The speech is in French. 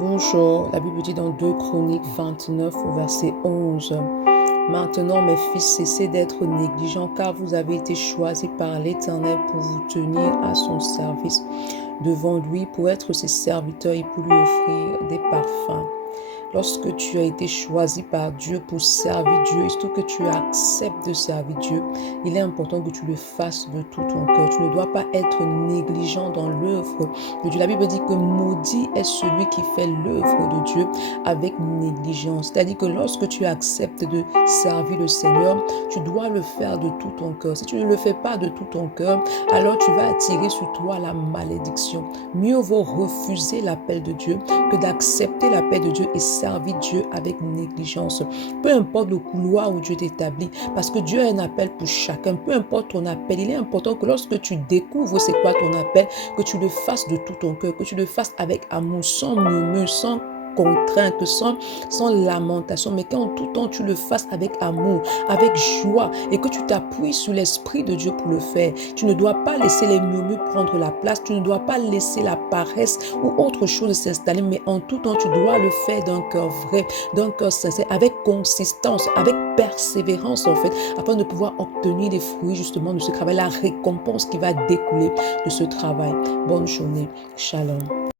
Bonjour, la Bible dit dans 2 Chroniques 29 au verset 11. Maintenant, mes fils, cessez d'être négligents car vous avez été choisis par l'Éternel pour vous tenir à son service devant lui, pour être ses serviteurs et pour lui offrir des parfums. Lorsque tu as été choisi par Dieu pour servir Dieu, et surtout que tu acceptes de servir Dieu, il est important que tu le fasses de tout ton cœur. Tu ne dois pas être négligent dans l'œuvre de Dieu. La Bible dit que maudit est celui qui fait l'œuvre de Dieu avec négligence. C'est-à-dire que lorsque tu acceptes de servir le Seigneur, tu dois le faire de tout ton cœur. Si tu ne le fais pas de tout ton cœur, alors tu vas attirer sur toi la malédiction. Mieux vaut refuser l'appel de Dieu que d'accepter l'appel de Dieu et servir Dieu avec négligence. Peu importe le couloir où Dieu t'établit, parce que Dieu a un appel pour chacun. Peu importe ton appel, il est important que lorsque tu découvres c'est quoi ton appel, que tu le fasses de tout ton cœur, que tu le fasses avec amour, sans murmure, sans contrainte, sans lamentation, mais qu'en tout temps tu le fasses avec amour, avec joie, et que tu t'appuies sur l'Esprit de Dieu pour le faire. Tu ne dois pas laisser les murmures prendre la place, tu ne dois pas laisser la paresse ou autre chose s'installer, mais en tout temps tu dois le faire d'un cœur vrai, d'un cœur sincère, avec consistance, avec persévérance en fait, afin de pouvoir obtenir les fruits justement de ce travail, la récompense qui va découler de ce travail. Bonne journée, shalom.